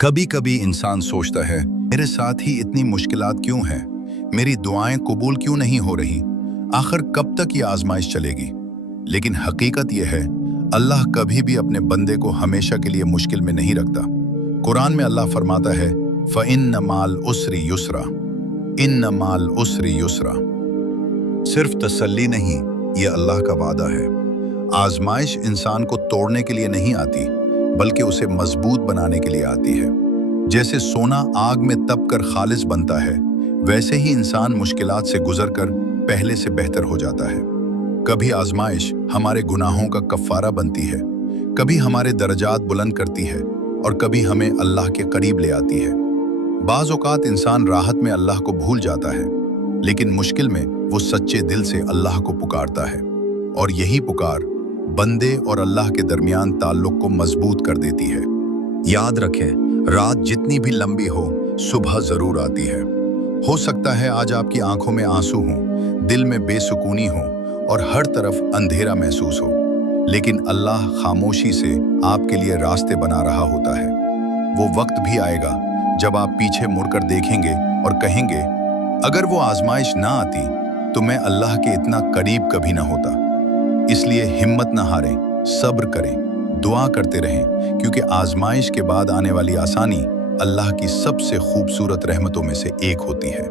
कभी कभी इंसान सोचता है, मेरे साथ ही इतनी मुश्किलात क्यों हैं? मेरी दुआएं कबूल क्यों नहीं हो रही? आखिर कब तक ये आजमाइश चलेगी? लेकिन हकीकत यह है, अल्लाह कभी भी अपने बंदे को हमेशा के लिए मुश्किल में नहीं रखता। कुरान में अल्लाह फरमाता है, फ़इन्न माल उसरी युसरा, इन्न माल उसरी युसरा। सिर्फ तसल्ली नहीं, ये अल्लाह का वादा है। आजमाइश इंसान को तोड़ने के लिए नहीं आती, बल्कि उसे मजबूत बनाने के लिए आती है। जैसे सोना आग में तप कर खालिस बनता है, वैसे ही इंसान मुश्किलात से गुजरकर पहले से बेहतर हो जाता है। कभी आजमाइश हमारे गुनाहों का कफ़ारा बनती है, कभी हमारे दर्जात बुलंद करती है और कभी हमें अल्लाह के करीब ले आती है। बाज़ औक़ात इंसान राहत में अल्लाह को भूल जाता है, लेकिन मुश्किल में वो सच्चे दिल से अल्लाह को पुकारता है, और यही पुकार बंदे और अल्लाह के दरमियान ताल्लुक को मजबूत कर देती है। याद रखें, रात जितनी भी लंबी हो, सुबह जरूर आती है। हो सकता है आज आपकी आंखों में आंसू हों, दिल में बेसुकूनी हो और हर तरफ अंधेरा महसूस हो, लेकिन अल्लाह खामोशी से आपके लिए रास्ते बना रहा होता है। वो वक्त भी आएगा जब आप पीछे मुड़कर देखेंगे और कहेंगे, अगर वो आजमाइश ना आती तो मैं अल्लाह के इतना करीब कभी ना होता। इसलिए हिम्मत न हारें, सब्र करें, दुआ करते रहें, क्योंकि आजमाइश के बाद आने वाली आसानी अल्लाह की सबसे खूबसूरत रहमतों में से एक होती है।